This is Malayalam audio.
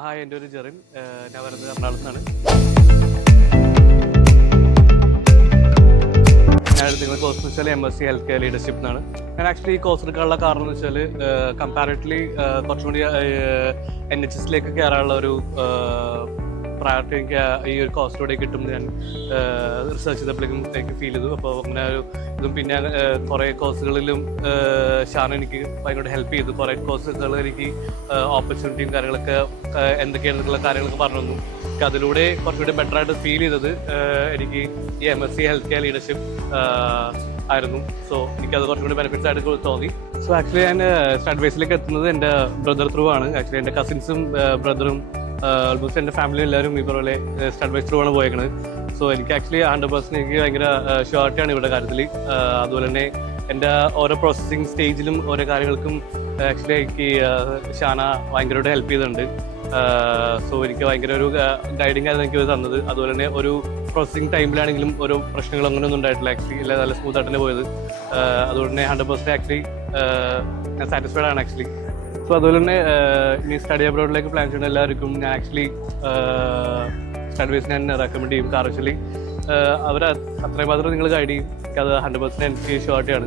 ഹായ്, എൻ്റെ ഒരു ജെറിൻ. ഞാൻ വരുന്നത് എറണാകുളത്ത് നിന്നാണ്. ഞാൻ എടുത്തിരിക്കുന്ന കോഴ്സ് എന്ന് വെച്ചാൽ MSc ഹെൽത്ത് കെയർ ലീഡർഷിപ്പ് എന്നാണ്. ഞാൻ ആക്ച്വലി ഈ കോഴ്സ് എടുക്കാനുള്ള കാരണം എന്ന് വെച്ചാൽ കമ്പാരിറ്റീവ്ലി കുറച്ചും കൂടി NHS കയറാനുള്ള ഒരു പ്രയോറിറ്റി എനിക്ക് ഈ ഒരു കോഴ്സിലൂടെ കിട്ടും ഞാൻ റിസർച്ച് ചെയ്തപ്പോഴേക്കും എനിക്ക് ഫീൽ ചെയ്തു. അപ്പോൾ അങ്ങനെ ഒരു ഇതും പിന്നെ കുറേ കോഴ്സുകളിലും ഷാൻ എനിക്ക് ഭയങ്കര ഹെൽപ്പ് ചെയ്തു. കുറേ കോഴ്സുകൾ എനിക്ക് ഓപ്പർച്യൂണിറ്റിയും കാര്യങ്ങളൊക്കെ എന്തൊക്കെയാണെന്നുള്ള കാര്യങ്ങളൊക്കെ പറഞ്ഞു തന്നു. എനിക്ക് അതിലൂടെ കുറച്ചുകൂടി ബെറ്ററായിട്ട് ഫീൽ ചെയ്തത് എനിക്ക് ഈ MSc ഹെൽത്ത് കെയർ ലീഡർഷിപ്പ് ആയിരുന്നു. സോ എനിക്കത് കുറച്ചുകൂടി ബെനിഫിറ്റ്സ് ആയിട്ട് തോന്നി. സോ ആക്ച്വലി ഞാൻ സ്റ്റഡി ബേസിലേക്ക് എത്തുന്നത് എൻ്റെ ബ്രദർ ത്രൂ ആണ്. ആക്ച്വലി എൻ്റെ കസിൻസും ബ്രദറും ഓൾമോസ്റ്റ് എൻ്റെ ഫാമിലി എല്ലാവരും ഈ പോലെ സ്റ്റഡി ബേസ് ത്രൂ ആണ് പോയേക്കുന്നത്. സോ എനിക്ക് ആക്ച്വലി 100% എനിക്ക് ഭയങ്കര ഷുവർട്ടിയാണ് ഇവരുടെ കാര്യത്തിൽ. അതുപോലെ തന്നെ എൻ്റെ ഓരോ പ്രോസസ്സിങ് സ്റ്റേജിലും ഓരോ കാര്യങ്ങൾക്കും ആക്ച്വലി എനിക്ക് ഷാന ഭയങ്കരമായിട്ട് ഹെൽപ്പ് ചെയ്തിട്ടുണ്ട്. സോ എനിക്ക് ഭയങ്കര ഒരു ഗൈഡിങ് ആയിരുന്നു എനിക്ക് തന്നത്. അതുപോലെ തന്നെ ഒരു പ്രോസസ്സിങ് ടൈമിലാണെങ്കിലും ഓരോ പ്രശ്നങ്ങൾ അങ്ങനെയൊന്നും ഉണ്ടായിട്ടില്ല. ആക്ച്വലി എല്ലാം നല്ല സ്മൂത്ത് ആയിട്ട് തന്നെ പോയത്. അതുകൊണ്ട് തന്നെ 100% ആക്ച്വലി ഞാൻ സാറ്റിസ്ഫൈഡ് ആണ് ആക്ച്വലി. സോ അതുപോലെ തന്നെ ഇനി സ്റ്റഡി അബ്രോഡിലേക്ക് പ്ലാൻ ചെയ്യുന്ന എല്ലാവർക്കും ഞാൻ ആക്ച്വലി സ്റ്റഡി ബേസ് ഞാൻ റെക്കമെൻഡ് ചെയ്യും. കാരണം ആക്ച്വലി അവർ അത്രയും മാത്രം നിങ്ങൾ ഗൈഡ് ചെയ്യും. അത് 100% എനിക്ക് ഷുവർട്ടിയാണ്.